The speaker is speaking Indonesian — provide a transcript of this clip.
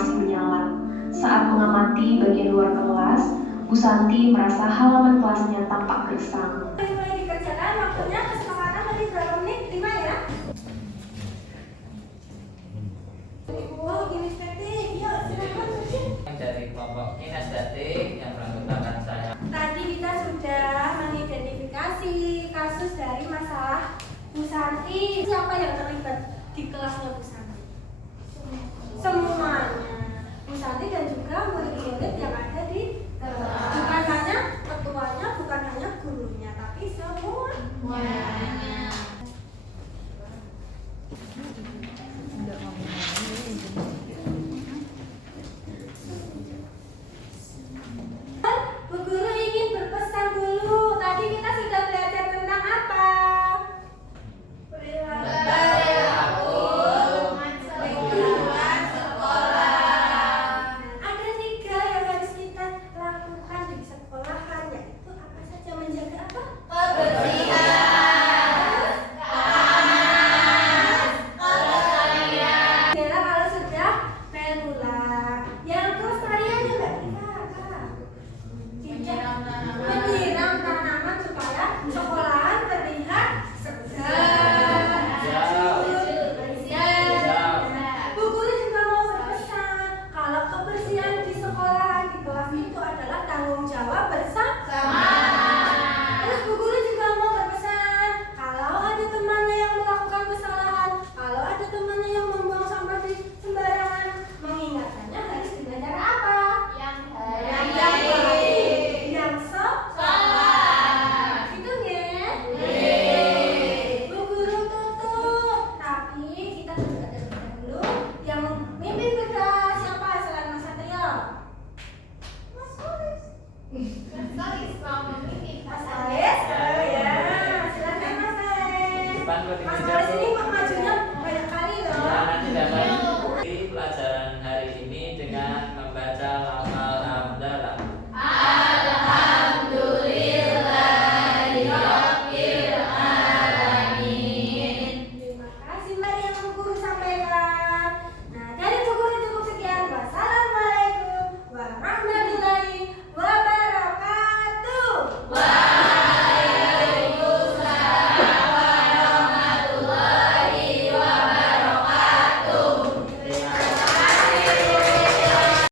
masih menyala. Saat mengamati bagian luar kelas, Bu Santi merasa halaman kelasnya tampak gersang. Mulai dikerjakan, waktunya kesepakatan tadi berapa menit? 5 ya? Oh, kinestetik. Yuk, silakan Susi. Dari kelompok kinestetik yang beranggotakan saya. Tadi kita sudah mengidentifikasi kasus dari masalah Bu Santi. Siapa yang terlibat di kelasnya Bu Santi? Semuanya. Bu Santi dan juga murid-murid yang ada di kelas. Bukan hanya ketuanya, bukan hanya gurunya, tapi semuanya. Bu Guru ingin berpesan dulu. Tadi kita sudah belajar tentang apa? Ada 3 yang harus kita lakukan di sekolahan, yaitu apa saja? Menjaga apa? Bella kalau sudah main pulang. Yang kelestarian juga kita apa? Menyiram tanaman supaya sekolahan terlihat segar. Bu Guru juga mau berpesan kalau kebersihan di sekolahan di kelas itu adalah tanggung jawab bersama. Terus Bu Guru juga mau berpesan kalau ada temannya yang melakukan kesalahan, kalau ada temannya yang membuang sampah di sembarangan, mengingatkannya harus dengan cara apa? Yang baik, yang sopan. Gitu nggih? Bu Guru tutup, tapi kita juga terlebih dahulu yang mimpin berkas siapa selain Mas Satrio? Mas Alis. Mas Alis? Oh ya, silakan Mas Alis. Depan kok di Mas meja, Alis Bu. ini majunya banyak kali loh. Ya, nanti datanya